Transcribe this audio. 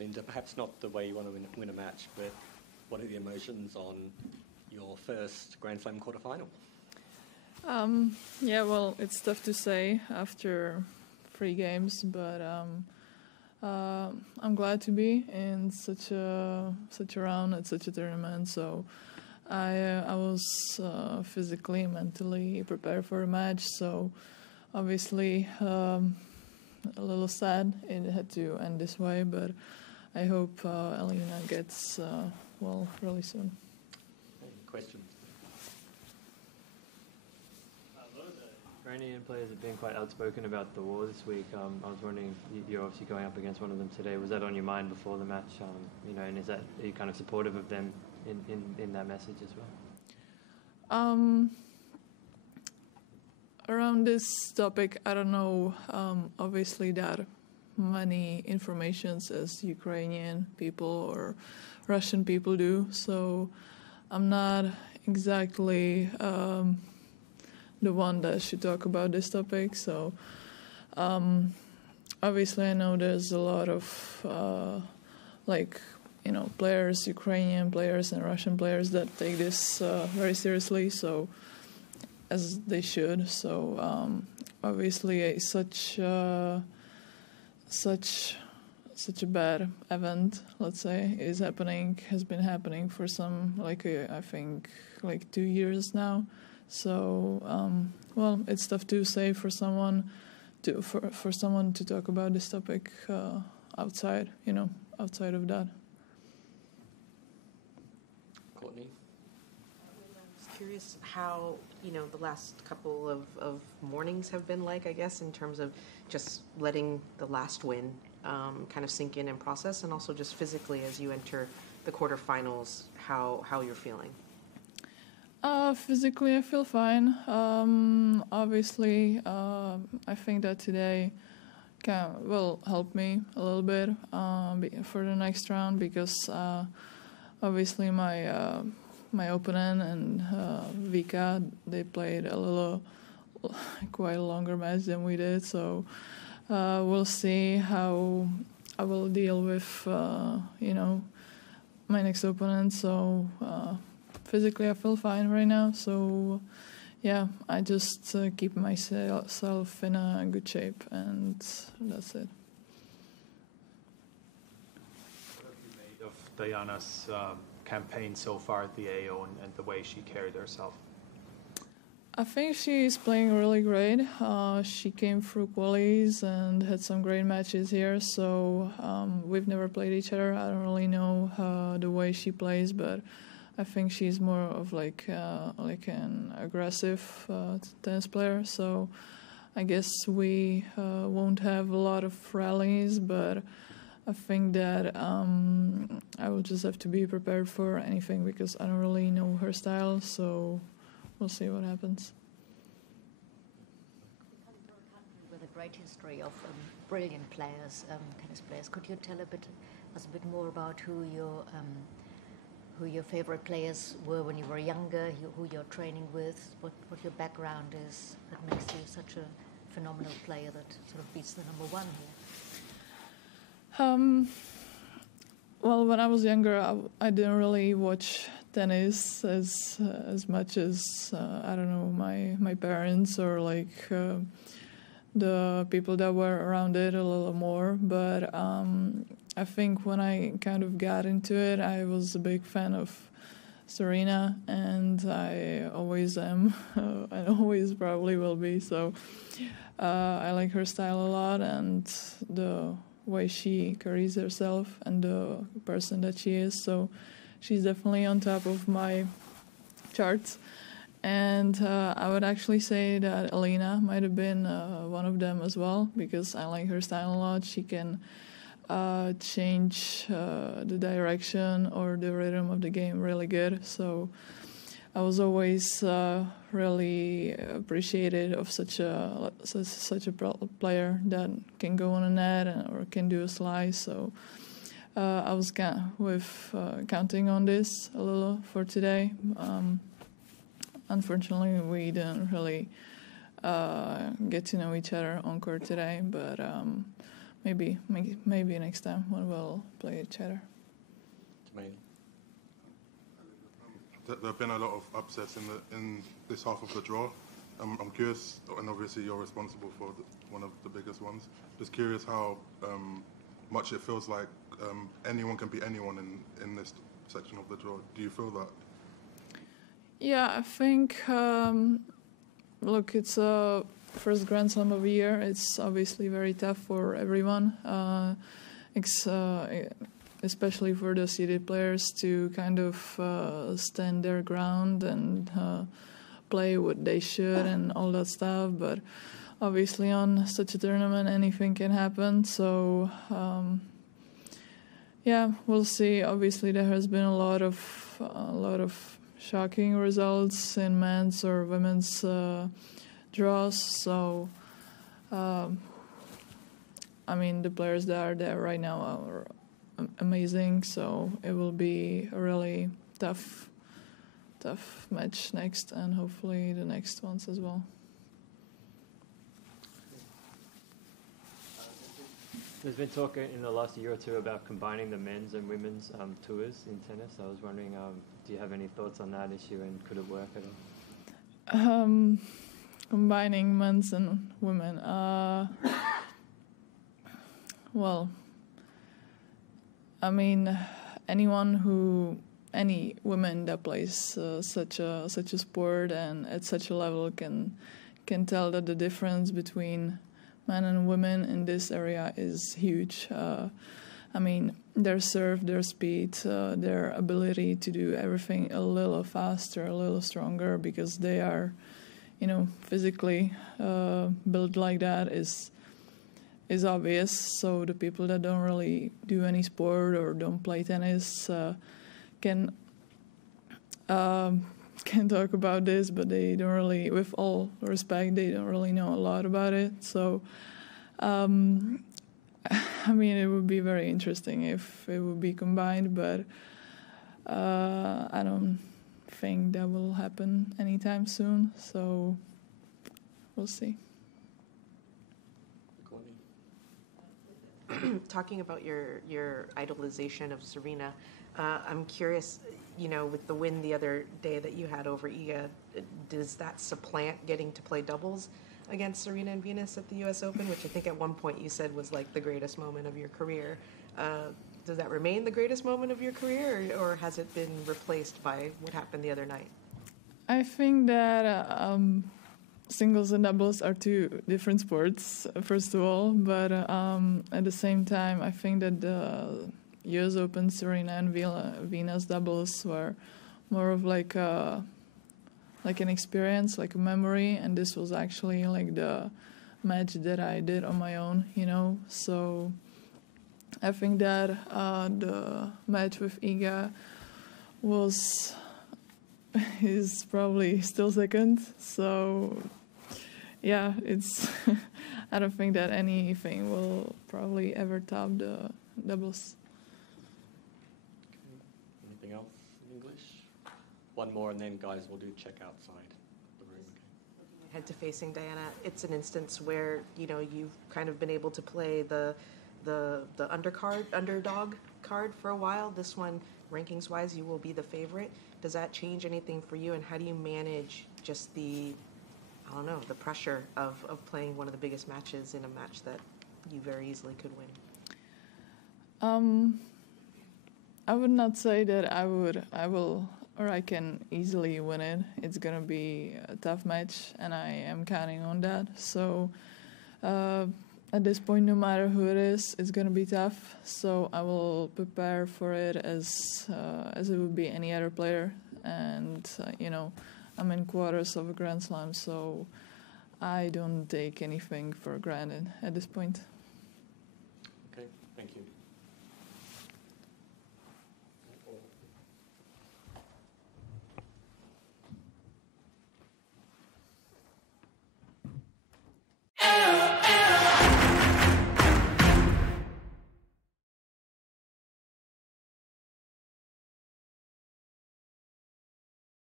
Linda, perhaps not the way you want to win a match, but what are the emotions on your first Grand Slam quarterfinal? Yeah, well, it's tough to say after 3 games, but I'm glad to be in such a round at such a tournament. So I was physically, mentally prepared for a match. So obviously a little sad it had to end this way, but I hope Elina gets well really soon. Any questions? Iranian players have been quite outspoken about the war this week. I was wondering, you're obviously going up against one of them today. Was that on your mind before the match? And are you kind of supportive of them in that message as well? Around this topic, I don't know obviously that many informations as Ukrainian people or Russian people do. So I'm not exactly the one that should talk about this topic. So obviously I know there's a lot of players, Ukrainian players and Russian players that take this very seriously, so as they should. So obviously such a bad event, let's say, has been happening for some I think 2 years now. So well, it's tough to say for someone to talk about this topic outside of that. Courtney? I was curious how, the last couple of mornings have been like, I guess, in terms of just letting the last win kind of sink in and process, and also just physically as you enter the quarterfinals, how you're feeling. Physically, I feel fine. Obviously, I think that today will help me a little bit for the next round, because obviously my opponent and Vika, they played quite a longer match than we did. So we'll see how I will deal with my next opponent. So physically I feel fine right now. So yeah, I just keep myself in a good shape, and that's it. What have you made of Diana's campaign so far at the AO and the way she carried herself? I think she's playing really great. She came through qualies and had some great matches here. So we've never played each other. I don't really know the way she plays, but I think she's more of an aggressive tennis player. So I guess we won't have a lot of rallies, but I think that I will just have to be prepared for anything, because I don't really know her style. So we'll see what happens. With a great history of brilliant players, tennis players, could you tell us a bit more about who your favorite players were when you were younger, who you're training with, what your background is that makes you such a phenomenal player that sort of beats the number one here? Well, when I was younger, I didn't really watch tennis as much as I don't know, my parents or the people that were around it a little more. But I think when I kind of got into it, I was a big fan of Serena, and I always am, and always probably will be. So I like her style a lot, and the way she carries herself and the person that she is. So she's definitely on top of my charts. And I would actually say that Elina might have been one of them as well, because I like her style a lot. She can change the direction or the rhythm of the game really good. So I was always really appreciated of such a player that can go on a net or can do a slice. So I was counting on this a little for today. Unfortunately, we didn't really get to know each other on court today, but maybe next time when we'll play each other. Jermaine? There have been a lot of upsets in this half of the draw. I'm curious, and obviously you're responsible for one of the biggest ones. Just curious how much it feels like anyone can beat anyone in this section of the draw. Do you feel that? Yeah, I think, look, it's a first Grand Slam of the year. It's obviously very tough for everyone, especially for the seeded players to kind of stand their ground and play what they should and all that stuff. But obviously on such a tournament, anything can happen. So, yeah, we'll see. Obviously there has been a lot of shocking results in men's or women's draws. So, I mean, the players that are there right now are amazing. So it will be a really tough match next, and hopefully the next ones as well. There's been talk in the last year or two about combining the men's and women's tours in tennis. I was wondering, do you have any thoughts on that issue, and could it work at all? Combining men's and women. Well, I mean, any woman that plays such a sport and at such a level can tell that the difference between men and women in this area is huge. I mean, their serve, their speed, their ability to do everything a little faster, a little stronger, because they are, physically built like that is obvious. So the people that don't really do any sport or don't play tennis can talk about this, but they don't really, with all respect, they don't really know a lot about it. So, I mean, it would be very interesting if it would be combined, but I don't think that will happen anytime soon. So, we'll see. Talking about your idolization of Serena, I'm curious, with the win the other day that you had over Iga, does that supplant getting to play doubles against Serena and Venus at the U.S. Open, which I think at one point you said was like the greatest moment of your career? Does that remain the greatest moment of your career, or has it been replaced by what happened the other night? I think that singles and doubles are two different sports, first of all, but at the same time, I think that the U.S. Open Serena and Venus doubles were more of like an experience, like a memory, and this was actually like the match that I did on my own, So I think that the match with Iga is probably still second. So yeah, it's I don't think that anything will probably ever top the doubles. Anything else in English? One more, and then guys, we'll do check outside the room. Okay. Head to facing Diana, it's an instance where you've kind of been able to play the underdog card for a while. This one, rankings wise, you will be the favorite. Does that change anything for you, and how do you manage just the pressure of playing one of the biggest matches in a match that you very easily could win? I would not say that I will, or I can easily win it. It's gonna be a tough match, and I am counting on that. So at this point, no matter who it is, it's gonna be tough. So I will prepare for it as it would be any other player. And I'm in quarters of a Grand Slam, so I don't take anything for granted at this point.